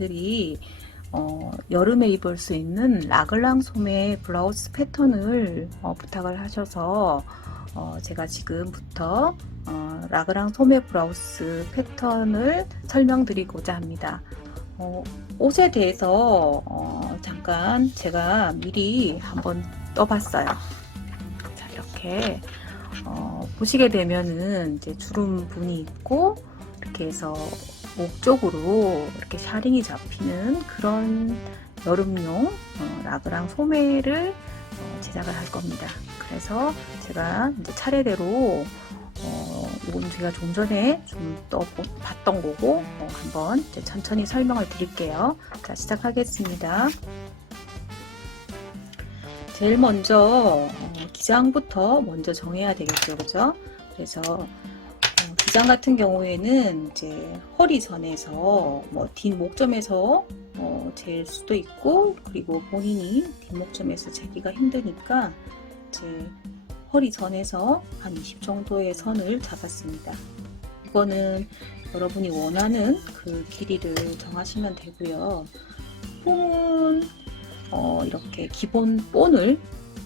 분들이 어, 여름에 입을 수 있는 라글랑 소매 블라우스 패턴을 어, 부탁을 하셔서 어, 제가 지금부터 어, 라그랑 소매 블라우스 패턴을 설명드리고자 합니다. 어, 옷에 대해서 어, 잠깐 제가 미리 한번 떠봤어요. 자, 이렇게 어, 보시게 되면은 이제 주름 분이 있고 이렇게 해서 목 쪽으로 이렇게 샤링이 잡히는 그런 여름용 어, 라그랑 소매를 어, 제작을 할 겁니다. 그래서 제가 이제 차례대로 어, 이건 제가 좀 전에 좀떠 봤던 거고 어, 한번 천천히 설명을 드릴게요. 자 시작하겠습니다. 제일 먼저 어, 기장부터 먼저 정해야 되겠죠, 그죠? 그래서 어, 기장 같은 경우에는 이제 허리선에서 뭐 뒷목점에서 어, 잴 수도 있고 그리고 본인이 뒷목점에서 재기가 힘드니까 이제 허리선에서 한 20 정도의 선을 잡았습니다. 이거는 여러분이 원하는 그 길이를 정하시면 되고요. 폼은 어, 이렇게 기본 본을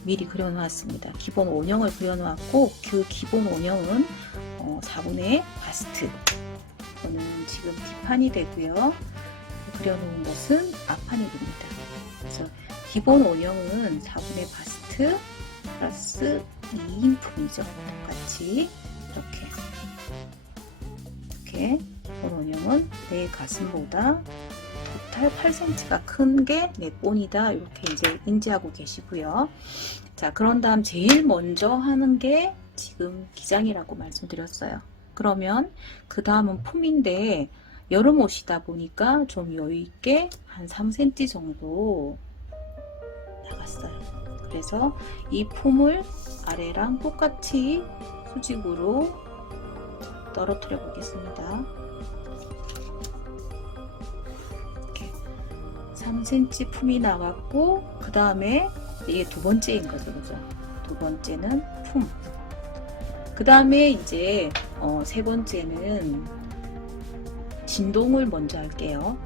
미리 그려놓았습니다. 기본 원형을 그려놓았고 그 기본 원형은 어, 4분의 바스트 이거는 지금 뒷판이 되고요. 그려놓은 것은 앞판이 됩니다. 그래서 기본 원형은 4분의 바스트 플러스 2인품이죠. 똑같이 이렇게 이렇게 기본 원형은 내 가슴보다 토탈 8cm가 큰 게 내 본이다 이렇게 이제 인지하고 계시고요. 자 그런 다음 제일 먼저 하는 게 지금 기장이라고 말씀드렸어요. 그러면 그 다음은 품인데 여름 옷이다 보니까 좀 여유 있게 한 3cm 정도 나갔어요. 그래서 이 품을 아래랑 똑같이 수직으로 떨어뜨려 보겠습니다. 이렇게 3cm 품이 나왔고 그 다음에 이게 두 번째인 거죠, 그죠? 두 번째는 품. 그 다음에 이제 어, 세 번째는 진동을 먼저 할게요.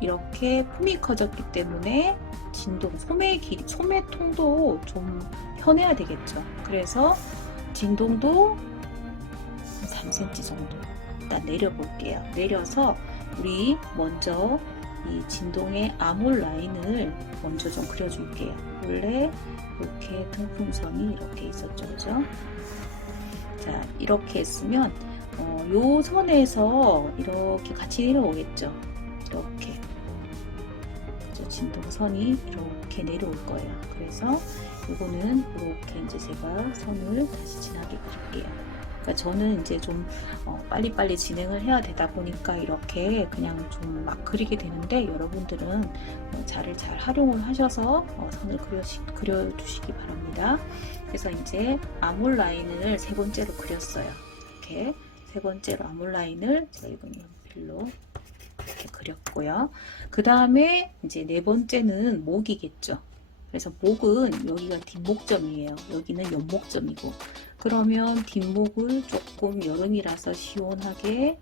이렇게 품이 커졌기 때문에 진동, 소매 길이, 소매통도 좀 편해야 되겠죠. 그래서 진동도 3cm 정도 일단 내려볼게요. 내려서 우리 먼저 이 진동의 아몰 라인을 먼저 좀 그려줄게요. 원래 이렇게 등품선이 이렇게 있었죠, 그죠? 자, 이렇게 했으면 어, 요 선에서 이렇게 같이 내려오겠죠. 이렇게 저 진동선이 이렇게 내려올 거예요. 그래서 이거는 이렇게 이제 제가 선을 다시 진하게 그릴게요. 그러니까 저는 이제 좀 어, 빨리빨리 진행을 해야 되다 보니까 이렇게 그냥 좀 막 그리게 되는데 여러분들은 어, 자를 잘 활용을 하셔서 어, 선을 그려시, 그려주시기 바랍니다. 그래서 이제 아몰 라인을 세 번째로 그렸어요. 이렇게 세 번째로 아몰 라인을 제가 이건 연필로 이렇게 그렸고요. 그 다음에 이제 네 번째는 목이겠죠. 그래서 목은 여기가 뒷목점이에요. 여기는 옆목점이고. 그러면 뒷목을 조금 여름이라서 시원하게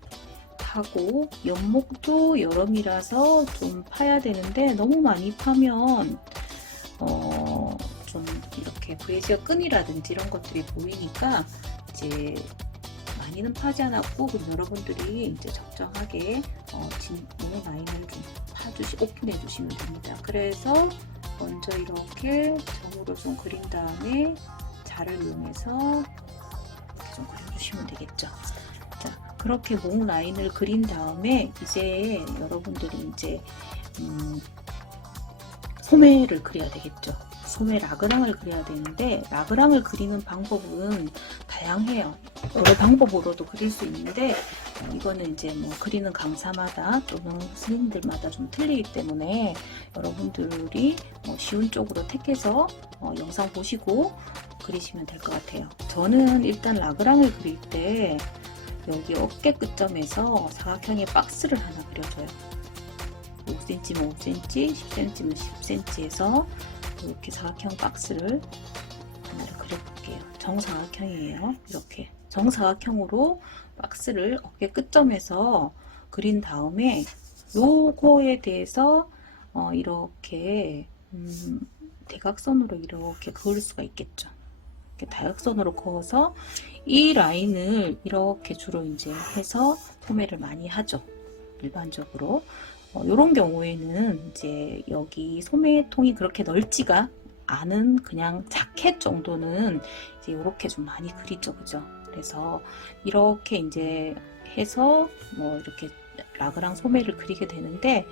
파고 옆목도 여름이라서 좀 파야 되는데 너무 많이 파면 어, 좀 이렇게 브래지어 끈이라든지 이런 것들이 보이니까 이제 많이는 파지 않았고 그럼 여러분들이 이제 적정하게 어, 진동 라인을 좀 파주시 오픈해 주시면 됩니다. 그래서 먼저 이렇게 점으로 좀 그린 다음에 자를 이용해서 좀 그려주시면 되겠죠. 자 그렇게 목 라인을 그린 다음에 이제 여러분들이 이제 음, 소매를 그려야 되겠죠. 소매 라그랑을 그려야 되는데 라그랑을 그리는 방법은 다양해요. 여러 방법으로도 그릴 수 있는데 어, 이거는 이제 뭐 그리는 강사마다 또는 스님들마다 좀 틀리기 때문에 여러분들이 뭐 쉬운 쪽으로 택해서 어, 영상 보시고 그리시면 될 것 같아요. 저는 일단 라그랑을 그릴 때 여기 어깨 끝점에서 사각형의 박스를 하나 그려줘요. 5cm면 5cm, 10cm면 10cm에서 이렇게 사각형 박스를 하나를 그려볼게요. 정사각형이에요. 이렇게 정사각형으로 박스를 어깨 끝점에서 그린 다음에 요거에 대해서 어, 이렇게 음, 대각선으로 이렇게 그을 수가 있겠죠. 이렇게 다각선으로 그어서 이 라인을 이렇게 주로 이제 해서 소매를 많이 하죠. 일반적으로. 어, 이런 경우에는 이제 여기 소매통이 그렇게 넓지가 않은 그냥 자켓 정도는 이제 이렇게 좀 많이 그리죠. 그죠? 그래서 이렇게 이제 해서 뭐 이렇게 라그랑 소매를 그리게 되는데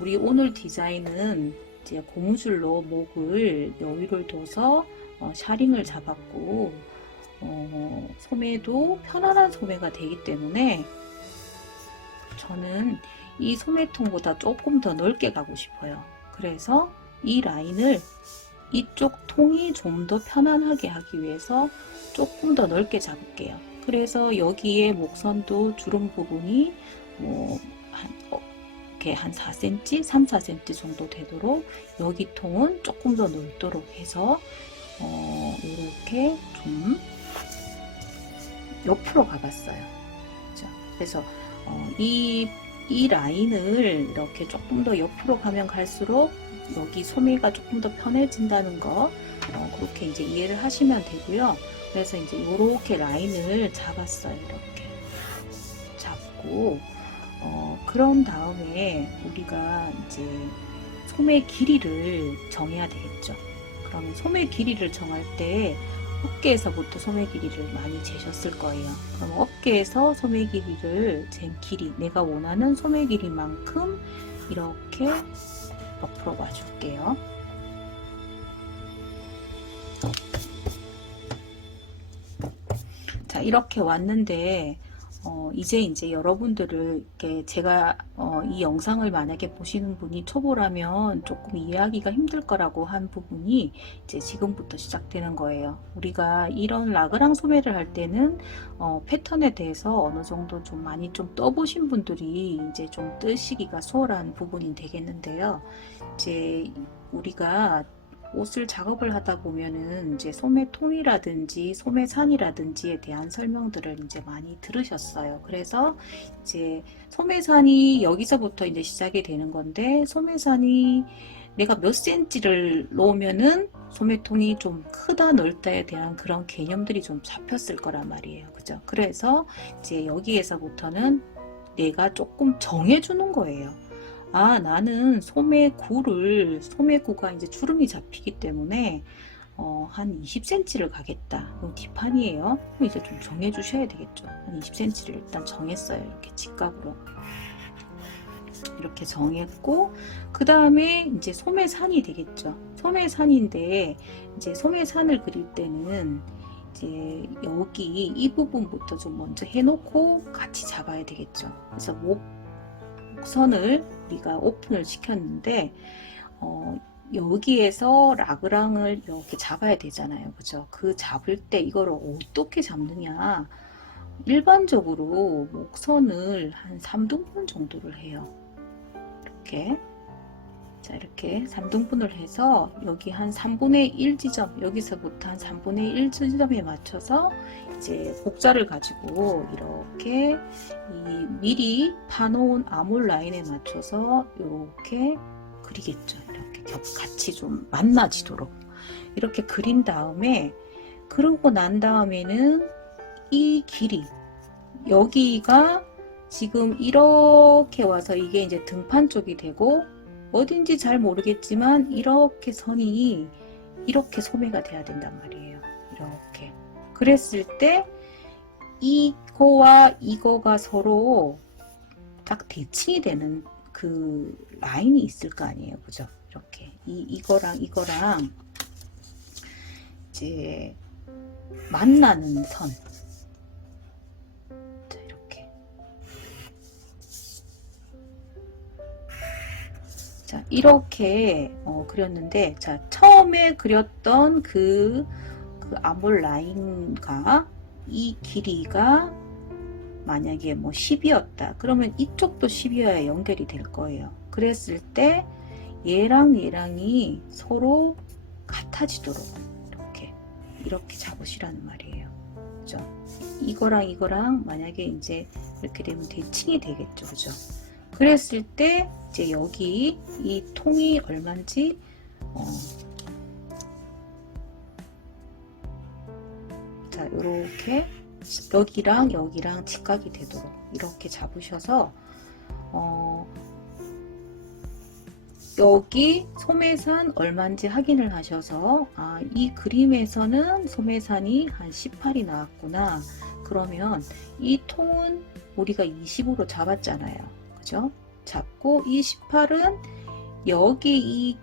우리 오늘 디자인은 이제 고무줄로 목을 여유를 둬서 어, 샤링을 잡았고 어, 소매도 편안한 소매가 되기 때문에 저는 이 소매통보다 조금 더 넓게 가고 싶어요. 그래서 이 라인을 이쪽 통이 좀 더 편안하게 하기 위해서 조금 더 넓게 잡을게요. 그래서 여기에 목선도 주름 부분이 뭐 한, 어, 이렇게 한 4cm, 3, 4cm 정도 되도록 여기 통은 조금 더 넓도록 해서 어, 이렇게 좀 옆으로 가봤어요. 자, 그래서 어, 이, 이 라인을 이렇게 조금 더 옆으로 가면 갈수록 여기 소매가 조금 더 편해진다는 거 어, 그렇게 이제 이해를 하시면 되고요. 그래서 이제 이렇게 라인을 잡았어요. 이렇게 잡고 어, 그런 다음에 우리가 이제 소매 길이를 정해야 되겠죠. 그러면 소매 길이를 정할 때 어깨에서부터 소매 길이를 많이 재셨을 거예요. 그럼 어깨에서 소매 길이를 잰 길이, 내가 원하는 소매 길이만큼 이렇게 옆으로 와줄게요. 자, 이렇게 왔는데, 어, 이제 이제 여러분들을 이렇게 제가 어, 이 영상을 만약에 보시는 분이 초보라면 조금 이해하기가 힘들 거라고 한 부분이 이제 지금부터 시작되는 거예요. 우리가 이런 라그랑 소매를 할 때는 어, 패턴에 대해서 어느 정도 좀 많이 좀 떠보신 분들이 이제 좀 뜨시기가 수월한 부분이 되겠는데요. 이제 우리가 옷을 작업을 하다 보면은 이제 소매 통이라든지 소매 산이라든지에 대한 설명들을 이제 많이 들으셨어요. 그래서 이제 소매 산이 여기서부터 이제 시작이 되는 건데 소매 산이 내가 몇 센치를 놓으면은 소매통이 좀 크다 넓다에 대한 그런 개념들이 좀 잡혔을 거란 말이에요. 그죠? 그래서 이제 여기에서부터는 내가 조금 정해주는 거예요. 아, 나는 소매구를, 소매구가 이제 주름이 잡히기 때문에, 어, 한 20cm를 가겠다. 그럼 뒷판이에요. 그럼 이제 좀 정해주셔야 되겠죠. 한 20cm를 일단 정했어요. 이렇게 직각으로. 이렇게 정했고, 그 다음에 이제 소매산이 되겠죠. 소매산인데, 이제 소매산을 그릴 때는, 이제 여기 이 부분부터 좀 먼저 해놓고 같이 잡아야 되겠죠. 그래서 목, 선을 우리가 오픈을 시켰는데 어, 여기에서 라그랑을 이렇게 잡아야 되잖아요. 그죠? 그 잡을 때 이거를 어떻게 잡느냐. 일반적으로 목선을 한 3등분 정도를 해요. 이렇게. 자, 이렇게 3등분을 해서 여기 한 3분의 1 지점, 여기서부터 한 3분의 1 지점에 맞춰서 이제 곡자를 가지고 이렇게 이 미리 파놓은 아몰 라인에 맞춰서 이렇게 그리겠죠. 이렇게 겹 같이 좀 만나지도록 이렇게 그린 다음에 그러고 난 다음에는 이 길이 여기가 지금 이렇게 와서 이게 이제 등판 쪽이 되고 어딘지 잘 모르겠지만 이렇게 선이 이렇게 소매가 돼야 된단 말이에요. 이렇게. 그랬을 때 이거와 이거가 서로 딱 대칭이 되는 그 라인이 있을 거 아니에요. 그죠? 이렇게. 이, 이거랑 이거랑 이제 만나는 선. 자, 이렇게 어, 그렸는데, 자, 처음에 그렸던 그, 그 아몰 라인과 이 길이가 만약에 뭐 10이었다. 그러면 이쪽도 10이어야 연결이 될 거예요. 그랬을 때 얘랑 얘랑이 서로 같아지도록 이렇게, 이렇게 잡으시라는 말이에요. 그죠? 이거랑 이거랑 만약에 이제 이렇게 되면 대칭이 되겠죠. 그죠? 그랬을 때 이제 여기 이 통이 얼마인지 어, 자 이렇게 여기랑 여기랑 직각이 되도록 이렇게 잡으셔서 어, 여기 소매산 얼마인지 확인을 하셔서 아, 이 그림에서는 소매산이 한 18이 나왔구나. 그러면 이 통은 우리가 20으로 잡았잖아요. 그죠? 잡고 이 18은 여기 이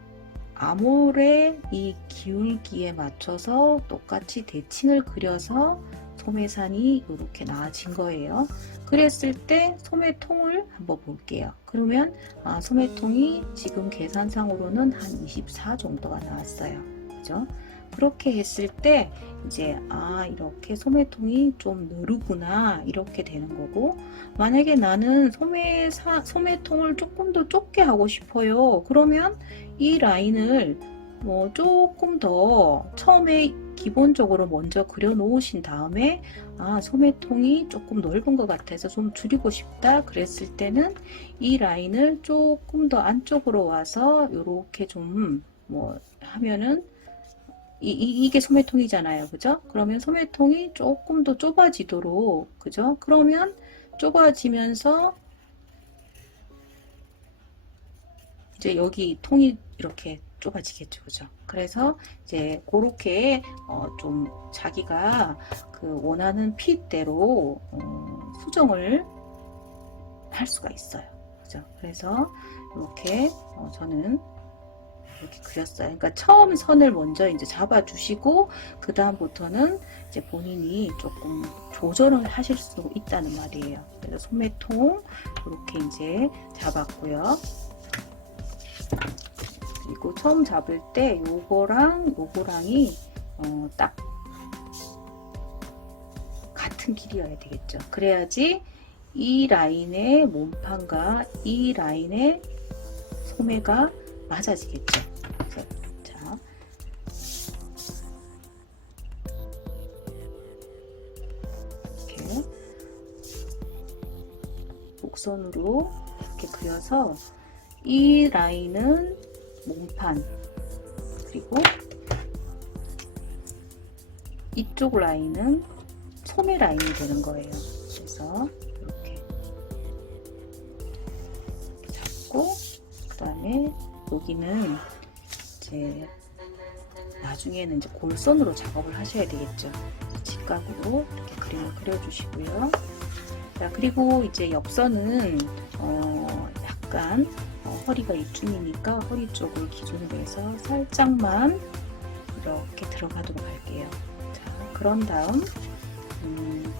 아몰의 이 기울기에 맞춰서 똑같이 대칭을 그려서 소매산이 이렇게 나와진 거예요. 그랬을 때 소매통을 한번 볼게요. 그러면 아, 소매통이 지금 계산상으로는 한 24 정도가 나왔어요. 그죠? 그렇게 했을 때 이제 아 이렇게 소매통이 좀 느르구나 이렇게 되는 거고 만약에 나는 소매 사, 소매통을 조금 더 좁게 하고 싶어요. 그러면 이 라인을 뭐 조금 더 처음에 기본적으로 먼저 그려 놓으신 다음에 아 소매통이 조금 넓은 것 같아서 좀 줄이고 싶다 그랬을 때는 이 라인을 조금 더 안쪽으로 와서 이렇게 좀 뭐 하면은 이, 이, 게 소매통이잖아요. 그죠? 그러면 소매통이 조금 더 좁아지도록 그죠? 그러면 좁아지면서 이제 여기 통이 이렇게 좁아지겠죠. 그죠? 그래서 이제 그렇게 어, 좀 자기가 그 원하는 핏대로 어, 수정을 할 수가 있어요. 그죠? 그래서 이렇게 어, 저는 이렇게 그렸어요. 그러니까 처음 선을 먼저 이제 잡아 주시고 그 다음부터는 이제 본인이 조금 조절을 하실 수 있다는 말이에요. 그래서 소매통 이렇게 이제 잡았고요. 그리고 처음 잡을 때 요거랑 요거랑이 어, 딱 같은 길이어야 되겠죠. 그래야지 이 라인의 몸판과 이 라인의 소매가 맞아지겠죠. 자, 이렇게 곡선으로 이렇게 그려서 이 라인은 몸판 그리고 이쪽 라인은 소매 라인이 되는 거예요. 그래서 이렇게 잡고 그 다음에 여기는 이제 나중에는 이제 골선으로 작업을 하셔야 되겠죠. 직각으로 이렇게 그림을 그려주시고요. 자 그리고 이제 옆선은 어 약간 어, 허리가 이쯤이니까 허리 쪽을 기준으로 해서 살짝만 이렇게 들어가도록 할게요. 자, 그런 다음 음,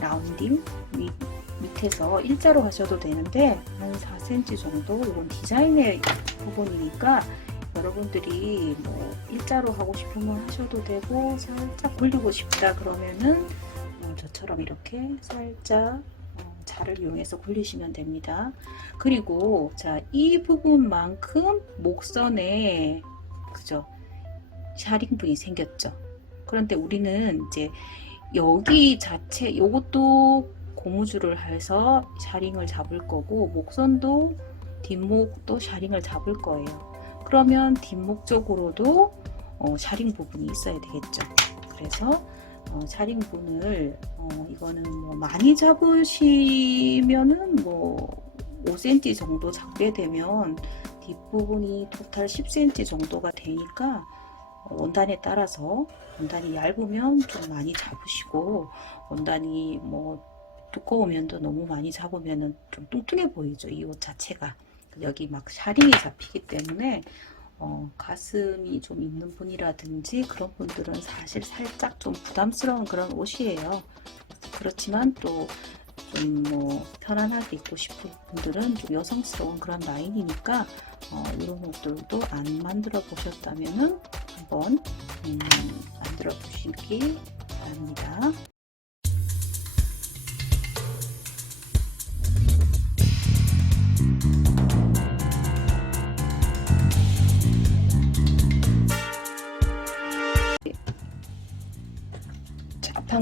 라운딩 밑, 밑에서 일자로 하셔도 되는데 한 4cm 정도 이건 디자인의 부분이니까 여러분들이 뭐 일자로 하고 싶으면 하셔도 되고 살짝 굴리고 싶다 그러면은 어, 저처럼 이렇게 살짝 자를 이용해서 굴리시면 됩니다. 그리고 자, 이 부분만큼 목선에 그죠? 샤링분이 생겼죠. 그런데 우리는 이제 여기 자체 이것도 고무줄을 해서 샤링을 잡을 거고 목선도 뒷목도 샤링을 잡을 거예요. 그러면 뒷목 쪽으로도 어, 샤링 부분이 있어야 되겠죠. 그래서 어, 샤링분을 어, 이거는 뭐 많이 잡으시면은 뭐 5cm 정도 잡게 되면 뒷부분이 토탈 10cm 정도가 되니까 어, 원단에 따라서 원단이 얇으면 좀 많이 잡으시고 원단이 뭐 두꺼우면 또 너무 많이 잡으면 좀 뚱뚱해 보이죠 이 옷 자체가 여기 막 샤링이 잡히기 때문에 어, 가슴이 좀 있는 분이라든지 그런 분들은 사실 살짝 좀 부담스러운 그런 옷이에요. 그렇지만 또 좀 뭐 편안하게 입고 싶은 분들은 좀 여성스러운 그런 라인이니까 어, 이런 옷들도 안 만들어 보셨다면은 한번 음, 만들어 보시기 바랍니다.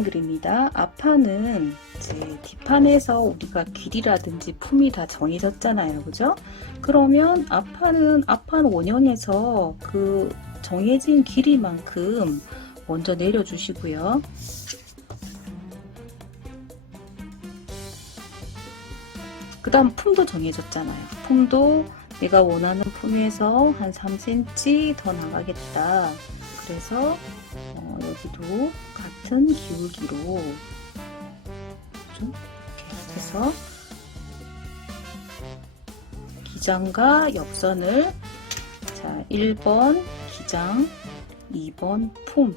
앞판 그립니다. 앞판은 이제 뒷판에서 우리가 길이라든지 품이 다 정해졌잖아요. 그죠? 그러면 앞판은 앞판 원형에서 그 정해진 길이만큼 먼저 내려주시고요. 그 다음 품도 정해졌잖아요. 품도 내가 원하는 품에서 한 3cm 더 나가겠다. 그래서 어, 여기도 같은 기울기로 좀 이렇게 해서 기장과 옆선을 자 1번 기장 2번 품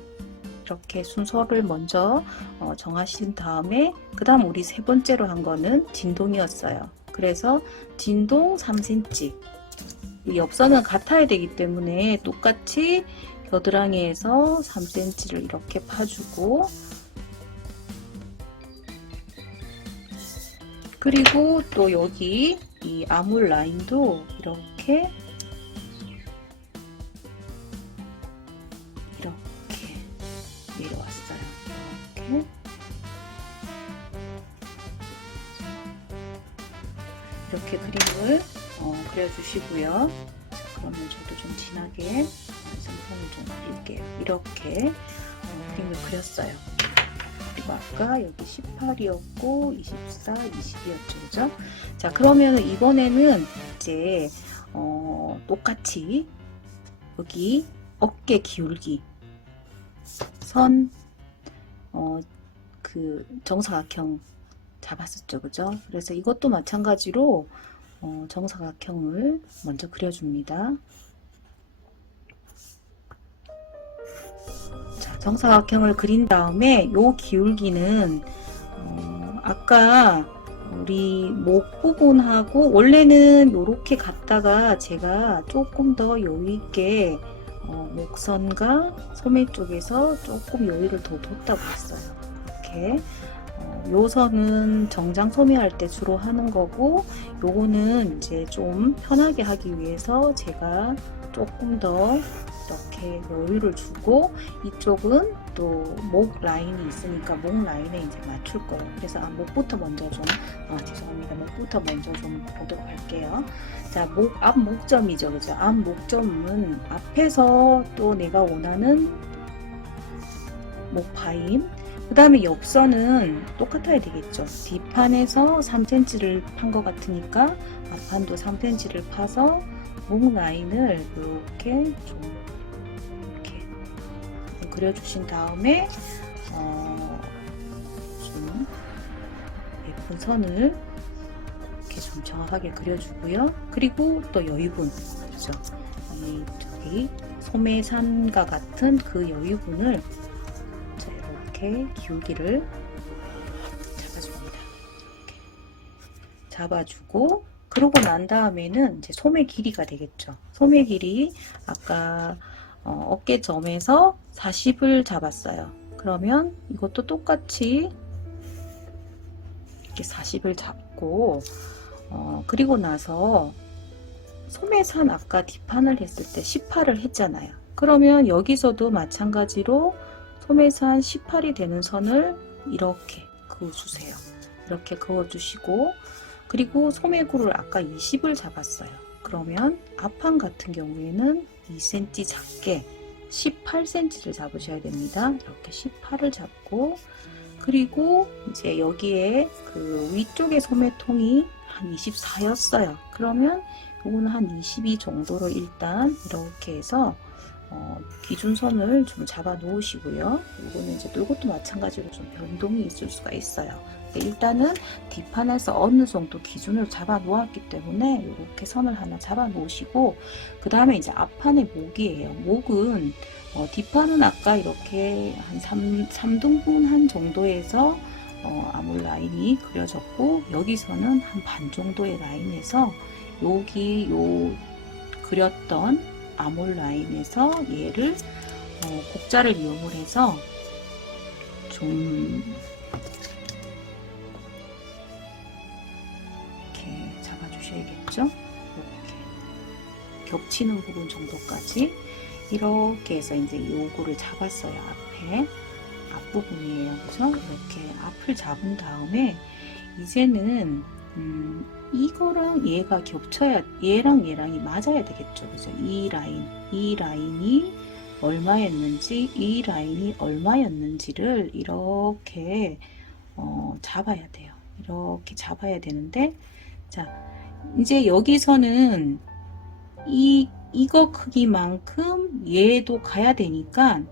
이렇게 순서를 먼저 어, 정하신 다음에 그 다음 우리 세 번째로 한 거는 진동이었어요. 그래서 진동 3cm 이 옆선은 같아야 되기 때문에 똑같이 겨드랑이에서 3cm를 이렇게 파주고 그리고 또 여기 이 아몰 라인도 이렇게 이렇게 내려왔어요. 이렇게 이렇게 그림을 어, 그려주시고요. 자, 그러면 저도 좀 진하게 완성판을 좀 그릴게요. 이렇게 어, 그림을 그렸어요. 아까 여기 18이었고 24, 20이었죠, 그죠? 자, 그러면 이번에는 이제 어, 똑같이 여기 어깨 기울기 선 어, 그 정사각형 잡았었죠, 그죠? 그래서 이것도 마찬가지로 어, 정사각형을 먼저 그려줍니다. 정사각형을 그린 다음에 요 기울기는 어, 아까 우리 목 부분하고 원래는 이렇게 갔다가 제가 조금 더 여유 있게 어, 목선과 소매 쪽에서 조금 여유를 더 뒀다고 했어요. 이렇게 어, 요 선은 정장 소매할 때 주로 하는 거고 요거는 이제 좀 편하게 하기 위해서 제가 조금 더 이렇게 여유를 주고 이쪽은 또 목 라인이 있으니까 목 라인에 이제 맞출 거예요. 그래서 아, 목부터 먼저 좀 아, 죄송합니다. 목부터 먼저 좀 보도록 할게요. 자, 목, 앞 목점이죠. 그죠? 앞 목점은 앞에서 또 내가 원하는 목 파임 그 다음에 옆선은 똑같아야 되겠죠. 뒷판에서 3cm를 판 것 같으니까 앞판도 3cm를 파서 목 라인을 이렇게 좀 그려주신 다음에 어, 좀 예쁜 선을 이렇게 좀 정확하게 그려주고요. 그리고 또 여유분 그죠? 이 소매산과 같은 그 여유분을 자, 이렇게 기울기를 잡아줍니다. 이렇게 잡아주고 그러고 난 다음에는 이제 소매 길이가 되겠죠. 소매 길이 아까 어, 어깨점에서 40을 잡았어요. 그러면 이것도 똑같이 이렇게 40을 잡고 어, 그리고 나서 소매산 아까 뒷판을 했을 때 18을 했잖아요. 그러면 여기서도 마찬가지로 소매산 18이 되는 선을 이렇게 그어주세요. 이렇게 그어주시고 그리고 소매구를 아까 20을 잡았어요. 그러면 앞판 같은 경우에는 2cm 작게 18cm를 잡으셔야 됩니다. 이렇게 18을 잡고 그리고 이제 여기에 그 위쪽에 소매통이 한 24였어요. 그러면 요거는 한 22 정도로 일단 이렇게 해서 어, 기준선을 좀 잡아 놓으시고요. 이거는 이제 이것도 마찬가지로 좀 변동이 있을 수가 있어요. 일단은 뒷판에서 어느 정도 기준을 잡아 놓았기 때문에 이렇게 선을 하나 잡아 놓으시고 그 다음에 이제 앞판의 목이에요. 목은 어, 뒷판은 아까 이렇게 한 3, 3등분 한 정도에서 어, 아몰 라인이 그려졌고 여기서는 한 반 정도의 라인에서 여기 요 그렸던 아몰 라인에서 얘를 어, 곡자를 이용을 해서 좀 이렇게 잡아주셔야겠죠? 이렇게 겹치는 부분 정도까지 이렇게 해서 이제 요거를 잡았어요 앞에 앞부분이에요. 그죠? 이렇게 앞을 잡은 다음에 이제는 음, 이거랑 얘가 겹쳐야 얘랑 얘랑이 맞아야 되겠죠. 그죠? 이 라인, 이 라인이 얼마였는지, 이 라인이 얼마였는지를 이렇게 어, 잡아야 돼요. 이렇게 잡아야 되는데, 자, 이제 여기서는 이, 이거 크기만큼 얘도 가야 되니까,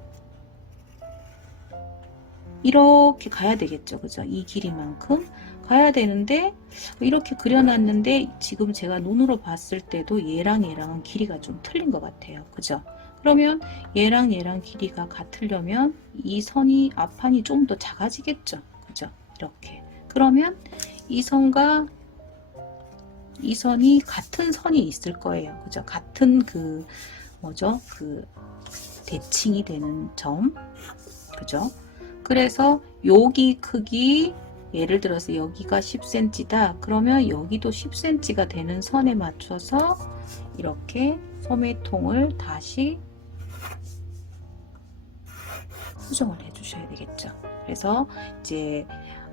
이렇게 가야 되겠죠. 그죠? 이 길이만큼 가야 되는데, 이렇게 그려놨는데, 지금 제가 눈으로 봤을 때도 얘랑 얘랑은 길이가 좀 틀린 것 같아요. 그죠? 그러면 얘랑 얘랑 길이가 같으려면 이 선이 앞판이 좀 더 작아지겠죠. 그죠? 이렇게. 그러면 이 선과 이 선이 같은 선이 있을 거예요. 그죠? 같은 그 뭐죠? 그 대칭이 되는 점. 그죠? 그래서 여기 크기 예를 들어서 여기가 10cm다. 그러면 여기도 10cm가 되는 선에 맞춰서 이렇게 소매통을 다시 수정을 해 주셔야 되겠죠. 그래서 이제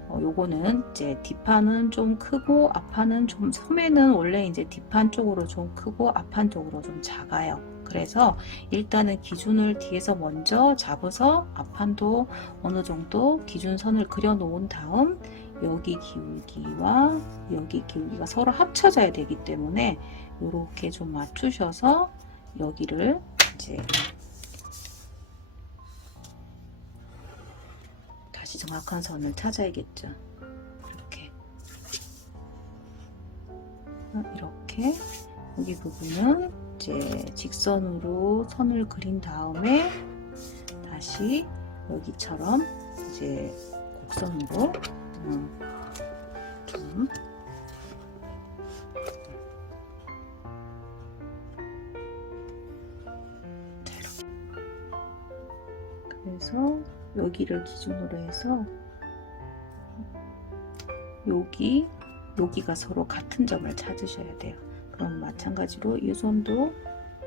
어, 요거는 이제 뒷판은 좀 크고 앞판은 좀 소매는 원래 이제 뒷판 쪽으로 좀 크고 앞판 쪽으로 좀 작아요. 그래서 일단은 기준을 뒤에서 먼저 잡아서 앞판도 어느 정도 기준선을 그려 놓은 다음 여기 기울기와 여기 기울기가 서로 합쳐져야 되기 때문에 이렇게 좀 맞추셔서 여기를 이제 다시 정확한 선을 찾아야겠죠. 이렇게 어, 이렇게 여기 부분은 이제 직선으로 선을 그린 다음에 다시 여기처럼 이제 곡선으로 음, 좀. 그래서 여기를 기준으로 해서 여기 여기가 서로 같은 점을 찾으셔야 돼요. 그럼 마찬가지로 이 손도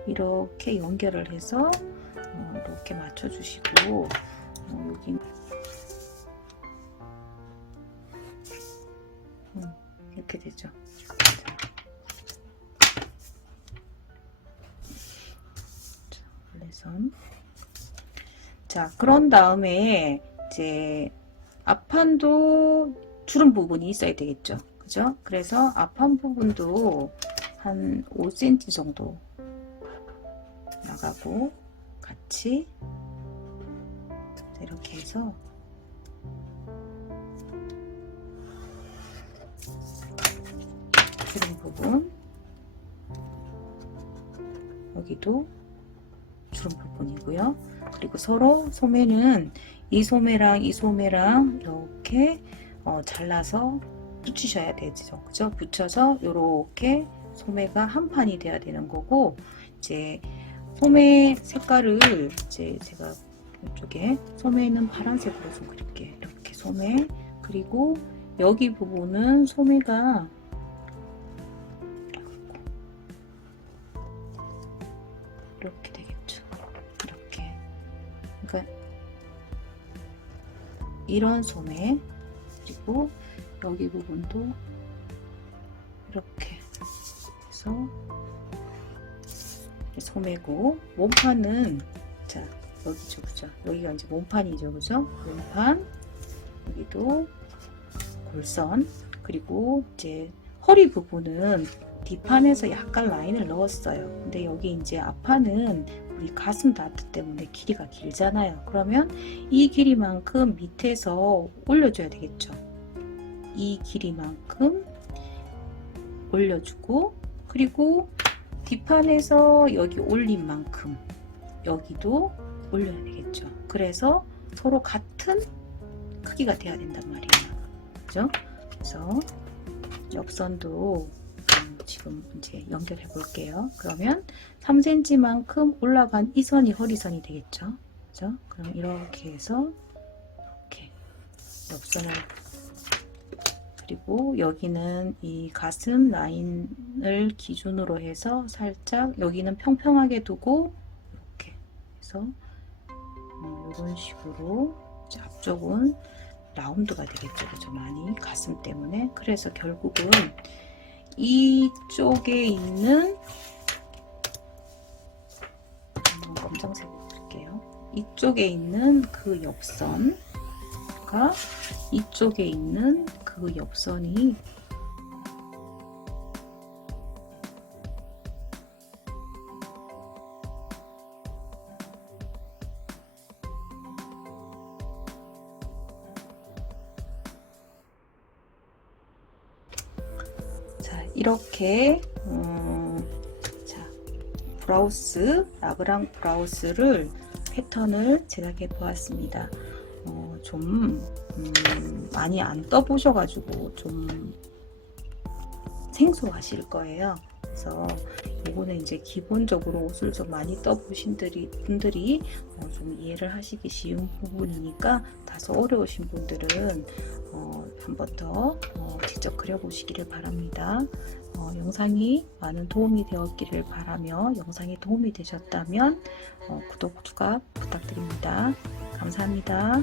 이렇게 연결을 해서 어, 이렇게 맞춰주시고 어, 여기 음, 이렇게 되죠. 자, 원래선 자, 그런 다음에 이제 앞판도 주름 부분이 있어야 되겠죠. 그죠? 그래서 앞판 부분도 한 5cm 정도 나가고 같이 이렇게 해서 주름 부분 여기도 주름 부분이고요. 그리고 서로 소매는 이 소매랑 이 소매랑 이렇게 어, 잘라서 붙이셔야 되죠. 그죠? 붙여서 이렇게 소매가 한 판이 돼야 되는 거고 이제 소매 색깔을 이제 제가 이쪽에 소매는 파란색으로 좀 그릴게. 이렇게 소매 그리고 여기 부분은 소매가 이렇게 되겠죠. 이렇게 그러니까 이런 소매 그리고 여기 부분도 이렇게 해서 소매고 몸판은 자 여기죠 그죠? 여기가 이제 몸판이죠 그죠? 몸판 여기도 골선 그리고 이제 허리 부분은 뒷판에서 약간 라인을 넣었어요. 근데 여기 이제 앞판은 우리 가슴 다트 때문에 길이가 길잖아요. 그러면 이 길이만큼 밑에서 올려줘야 되겠죠? 이 길이만큼 올려주고 그리고 뒷판에서 여기 올린 만큼 여기도 올려야 되겠죠. 그래서 서로 같은 크기가 돼야 된단 말이에요. 그죠? 그래서 옆선도 음, 지금 이제 연결해 볼게요. 그러면 3cm만큼 올라간 이 선이 허리선이 되겠죠. 그죠? 그럼 이렇게 해서 이렇게 옆선을 그리고 여기는 이 가슴 라인을 기준으로 해서 살짝 여기는 평평하게 두고 이렇게 해서 어, 이런 식으로 이제 앞쪽은 라운드가 되겠죠. 그죠? 많이 가슴 때문에. 그래서 결국은 이쪽에 있는 한번 검정색 드릴게요. 이쪽에 있는 그 옆선 과 이쪽에 있는 그 옆선이 자 이렇게 음, 자 브라우스 라브랑 브라우스를 패턴을 제작해 보았습니다. 어, 좀 음, 많이 안 떠보셔가지고 좀 생소하실 거예요. 그래서 이거는 이제 기본적으로 옷을 좀 많이 떠보신 분들이, 어, 좀 이해를 하시기 쉬운 부분이니까 다소 어려우신 분들은 어, 한번 더 어, 직접 그려보시기를 바랍니다. 어, 영상이 많은 도움이 되었기를 바라며 영상이 도움이 되셨다면 어, 구독, 추가 부탁드립니다. 감사합니다.